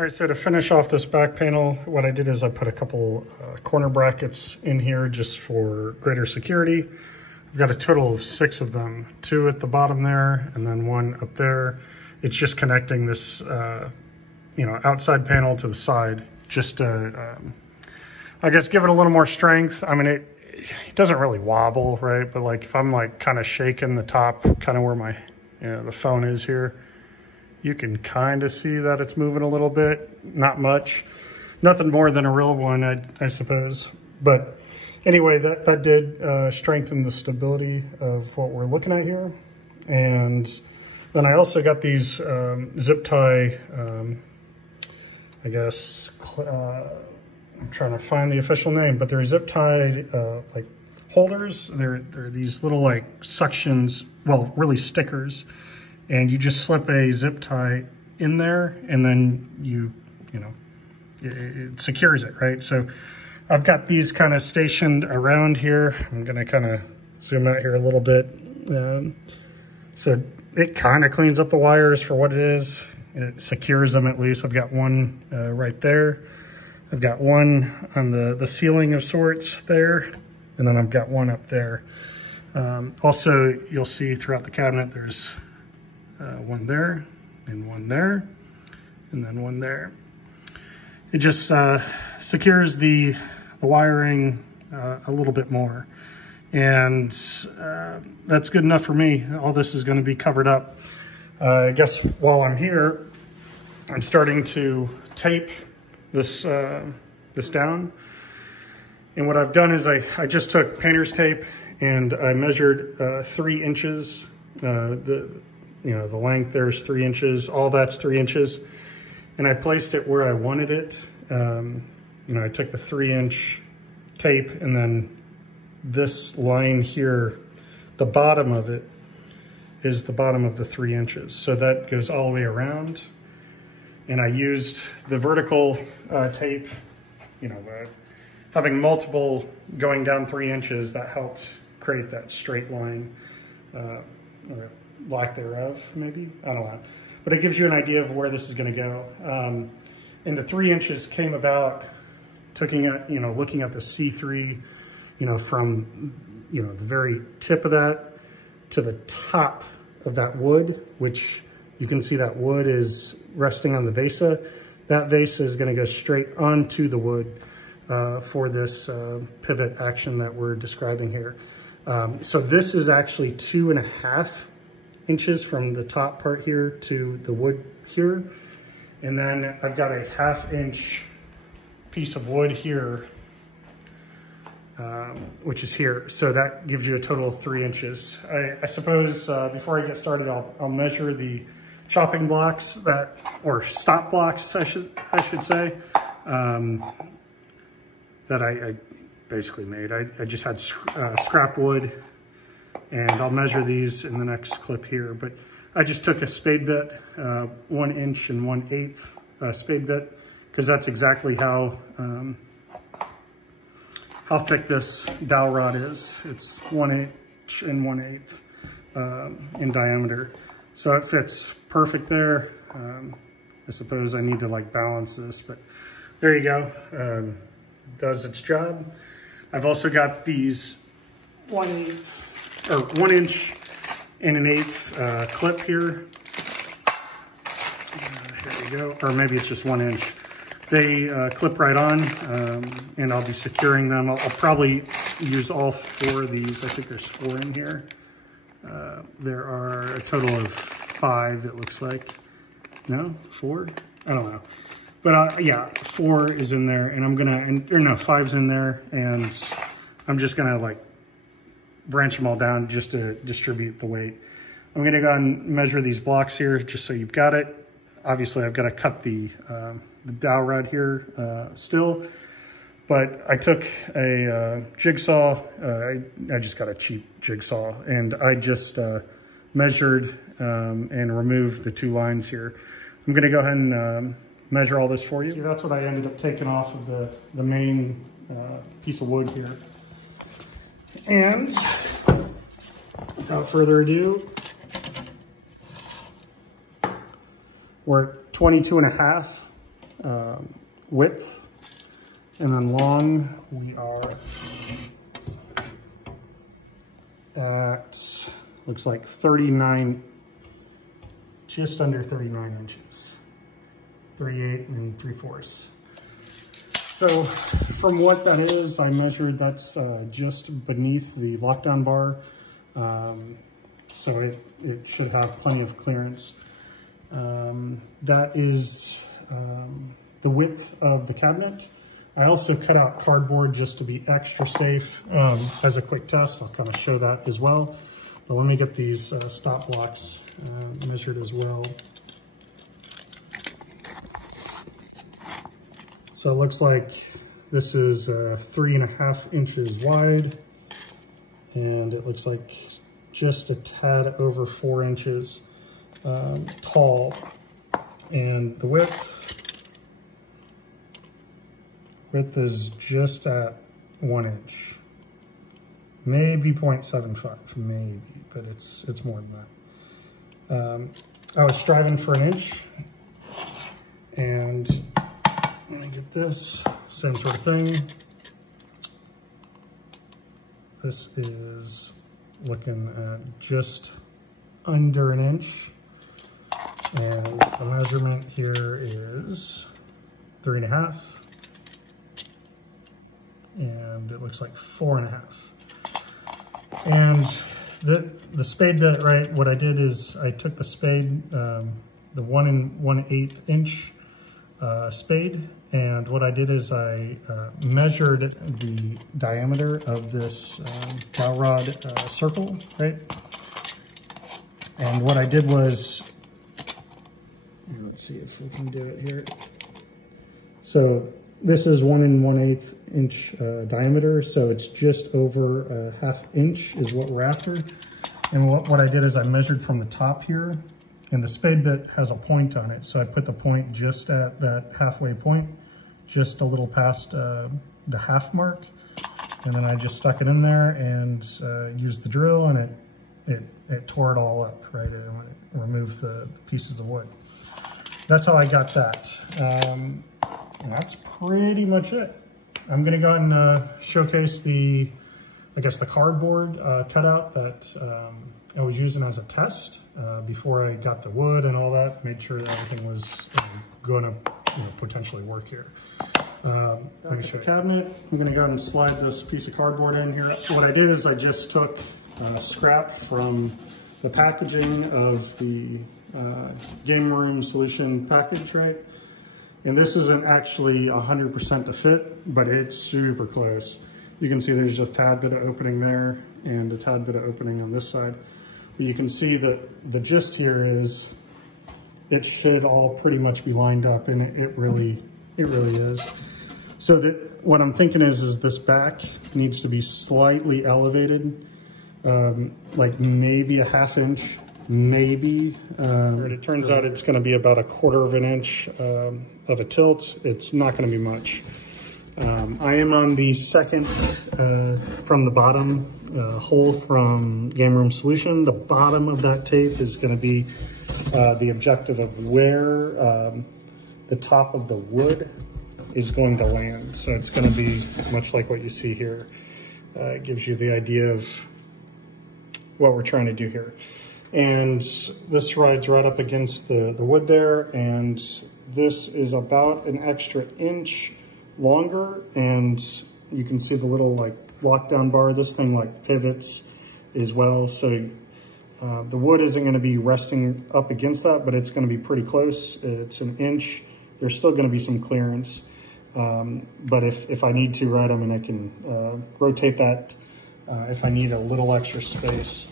All right, so to finish off this back panel, what I did is I put a couple corner brackets in here just for greater security. I've got a total of 6 of them, 2 at the bottom there and then 1 up there. It's just connecting this, outside panel to the side, just to, I guess, give it a little more strength. I mean, it doesn't really wobble, right? But like if I'm like kind of shaking the top, kind of where my, the phone is here, you can kind of see that it's moving a little bit, not much. Nothing more than a real one, I suppose. But anyway, that did strengthen the stability of what we're looking at here. And then I also got these zip tie, I guess, I'm trying to find the official name, but they're zip tie like holders. They're these little like suctions, well, really stickers. And you just slip a zip tie in there and then it secures it, right? So I've got these kind of stationed around here. I'm gonna kind of zoom out here a little bit. So it kind of cleans up the wires for what it is. It secures them at least. I've got one right there. I've got one on the ceiling of sorts there. And then I've got one up there. Also, you'll see throughout the cabinet, there's one there, and one there, and then one there. It just secures the wiring a little bit more. And that's good enough for me. All this is gonna be covered up. I guess while I'm here, I'm starting to tape this, this down. And what I've done is I just took painter's tape and I measured 3 inches. The length there's 3 inches, all that's 3 inches. And I placed it where I wanted it. I took the 3-inch tape and then this line here, the bottom of it is the bottom of the 3 inches. So that goes all the way around. And I used the vertical tape, having multiple going down 3 inches, that helped create that straight line, or lack thereof, maybe, I don't know. But it gives you an idea of where this is gonna go. And the 3 inches came about looking at the C3, from, the very tip of that to the top of that wood, which you can see that wood is resting on the VESA. That VESA is gonna go straight onto the wood for this pivot action that we're describing here. So this is actually 2.5 inches from the top part here to the wood here. And then I've got a 1/2 inch piece of wood here, which is here. So that gives you a total of 3 inches. I suppose before I get started, I'll measure the chopping blocks or stop blocks, I should say, that I basically made. I just had scrap wood, and I'll measure these in the next clip here. But I just took a spade bit, 1 inch and 1/8 spade bit, because that's exactly how thick this dowel rod is. It's 1 inch and 1/8 in diameter. So it fits perfect there. I suppose I need to balance this, but there you go. Does its job. I've also got these 1/8 or 1 inch and 1/8 clip here. Here we go, or maybe it's just 1 inch. They clip right on, and I'll be securing them. I'll probably use all 4 of these. I think there's 4 in here. There are a total of 5, it looks like. No, 4? I don't know. But yeah, 4 is in there, and I'm gonna, or no, 5's in there, and I'm just gonna branch them all down just to distribute the weight. I'm gonna go and measure these blocks here just so you've got it. Obviously, I've got to cut the dowel rod here still, but I took a jigsaw. I just got a cheap jigsaw, and I just measured and removed the 2 lines here. I'm gonna go ahead and measure all this for you. See, that's what I ended up taking off of the main piece of wood here. And without further ado, we're at 22.5 width, and then long we are at, looks like 39, just under 39 inches, 38 3/4. So from what that is, I measured that's just beneath the lockdown bar. So it should have plenty of clearance. That is the width of the cabinet. I also cut out cardboard just to be extra safe as a quick test. I'll kind of show that as well. But let me get these stop blocks measured as well. So it looks like this is 3.5 inches wide, and it looks like just a tad over 4 inches tall. And the width is just at 1 inch, maybe 0.75, maybe, but it's more than that. I was striving for 1 inch, and let me get this, same sort of thing. This is looking at just under 1 inch, and the measurement here is 3.5, and it looks like 4.5. And the spade bit, right, what I did is I took the spade, the 1 1/8 inch spade, and what I did is I measured the diameter of this dowel rod circle, right? And what I did was, let's see if we can do it here. So this is 1 1/8 inch diameter, so it's just over 1/2 inch is what we're after. And what I did is I measured from the top here, and the spade bit has a point on it, so I put the point just at that halfway point, just a little past the half mark, and then I just stuck it in there and used the drill, and it tore it all up, right? It removed the pieces of wood. That's how I got that. And that's pretty much it. I'm gonna go ahead and showcase I guess the cardboard cutout that I was using as a test before I got the wood and all that, made sure that everything was gonna potentially work here. Let me show you the cabinet. I'm gonna go ahead and slide this piece of cardboard in here. So what I did is I just took scrap from the packaging of the game room solution package, right? And this isn't actually 100% to fit, but it's super close. You can see there's just a tad bit of opening there and a tad bit of opening on this side. But you can see that the gist here is it should all pretty much be lined up, and it really is. So that what I'm thinking is this back needs to be slightly elevated, like maybe 1/2 inch, maybe. It turns out it's gonna be about 1/4 inch of a tilt. It's not gonna be much. I am on the second from the bottom hole from Game Room Solution. The bottom of that tape is gonna be the objective of where the top of the wood is going to land. So it's gonna be much like what you see here. It gives you the idea of what we're trying to do here. And this rides right up against the wood there, and this is about an extra inch longer, and you can see the little like lockdown bar. This thing like pivots as well, so the wood isn't going to be resting up against that, but it's going to be pretty close. It's an inch. There's still going to be some clearance, but if I need to, right, I mean, I can rotate that if I need a little extra space.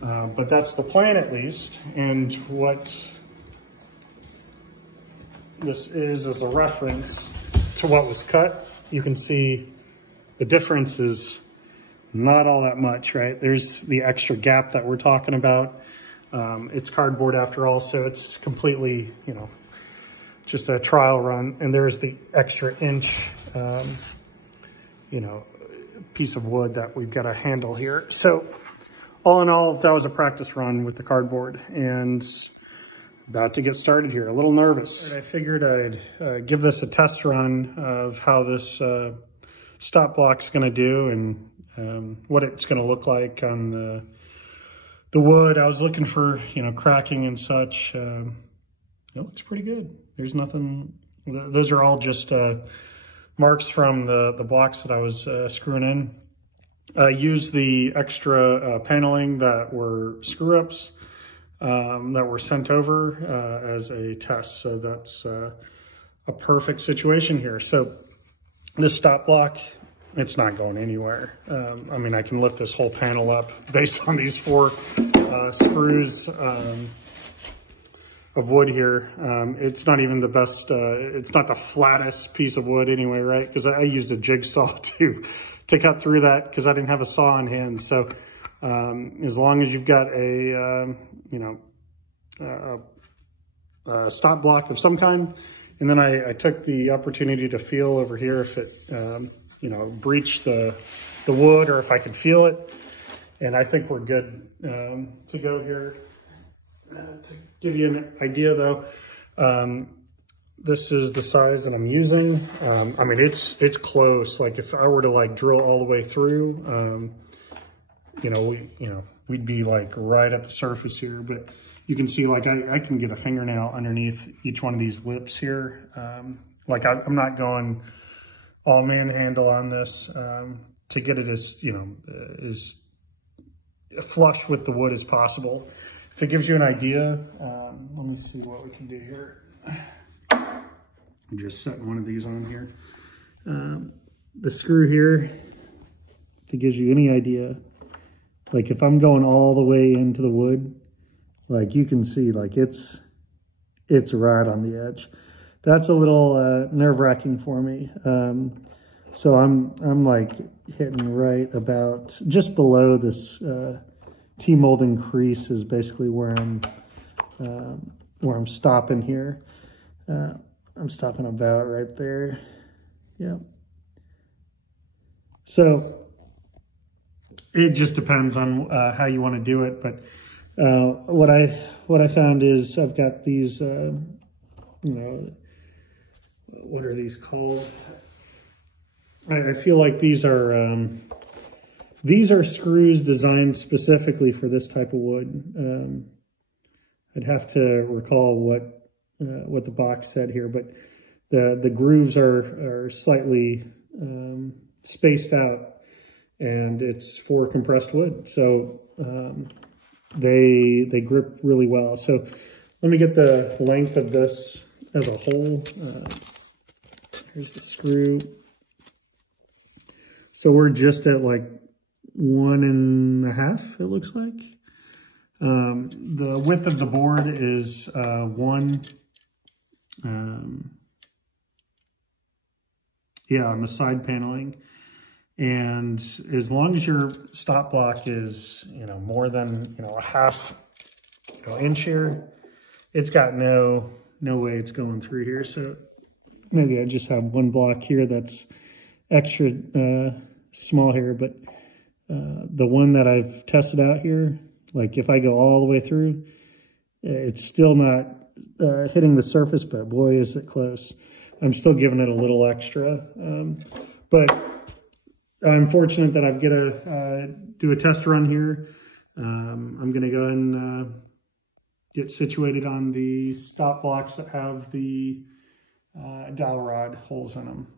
But that's the plan, at least. And what this is as a reference to what was cut, you can see the difference is not all that much, right? There's the extra gap that we're talking about. It's cardboard after all, so it's completely, just a trial run. And there's the extra inch, piece of wood that we've got to handle here. So all in all, that was a practice run with the cardboard, and about to get started here. A little nervous. I figured I'd give this a test run of how this stop block's going to do and what it's going to look like on the wood. I was looking for, you know, cracking and such. It looks pretty good. There's nothing. Those are all just marks from the blocks that I was screwing in. I used the extra paneling that were screw-ups that were sent over as a test. So that's a perfect situation here. So this stop block, it's not going anywhere. I mean, I can lift this whole panel up based on these 4 screws of wood here. It's not even the best, it's not the flattest piece of wood anyway, right? Because I used a jigsaw to cut through that because I didn't have a saw on hand. So as long as you've got a, a stop block of some kind, and then I took the opportunity to feel over here if it, breached the wood or if I could feel it. And I think we're good to go here. To give you an idea though, this is the size that I'm using. I mean, it's close. Like if I were to like drill all the way through, we'd be like right at the surface here, but you can see like I can get a fingernail underneath each one of these lips here. Like I'm not going all manhandle on this to get it as, as flush with the wood as possible. If it gives you an idea, let me see what we can do here. I'm just setting one of these on here. The screw here, if it gives you any idea, like if I'm going all the way into the wood, like you can see, like it's right on the edge. That's a little nerve-wracking for me. So I'm like hitting right about just below this T-molding crease is basically where I'm stopping here. I'm stopping about right there. Yep. So it just depends on how you want to do it, but what I found is I've got these, what are these called? I feel like these are screws designed specifically for this type of wood. I'd have to recall what the box said here, but the grooves are slightly spaced out, and it's for compressed wood, so they grip really well. So let me get the length of this as a whole. Here's the screw. So we're just at like 1.5, it looks like. The width of the board is 1. On the side paneling. And as long as your stop block is, more than, a half, inch here, it's got no way it's going through here. So maybe I just have one block here that's extra small here, but the one that I've tested out here, like if I go all the way through, it's still not hitting the surface, but boy, is it close. I'm still giving it a little extra, but I'm fortunate that I've got to do a test run here. I'm going to go and get situated on the stop blocks that have the dowel rod holes in them.